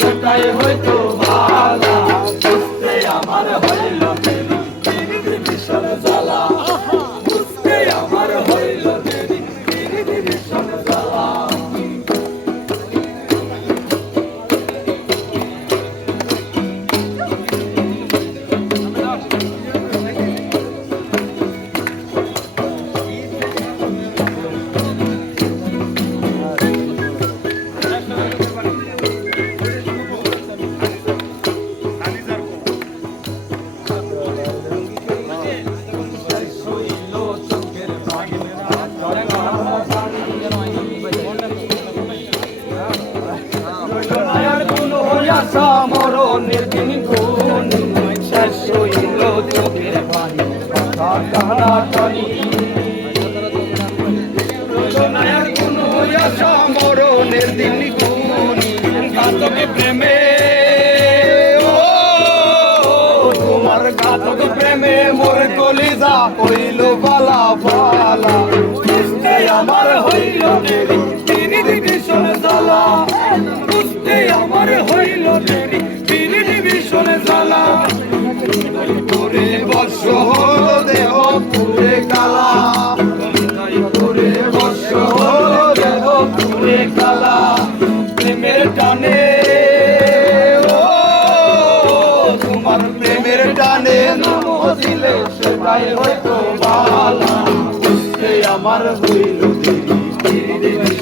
সেটাই হয়তো ভালা বুঝতে আমার হইল ভীষণ জ্বালা বুঝতে আমার হইল ভীষণ জ্বালা মরণের দিন গুণ শেষ হইল চোখের পানি টানাটানি কোন আশা মরণের দিন গুণ ঘাতকে প্রেমে তোমার ঘাতক প্রেমে মোর কলিজা হইল বালা বালা বুঝতে আমার হইল দেরি ভীষণ জ্বালা বুঝতে আমার হইল দেরি ভীষণ জ্বালা তোরে বর্ষ হল দেহ পুরে কালা তোরে বর্ষ হল দেহ পুরে কালা প্রেমের টানে তোমার প্রেমের টানে নাম দিলে সেটাই হয়তো বালা বুঝতে আমার হইল দেরি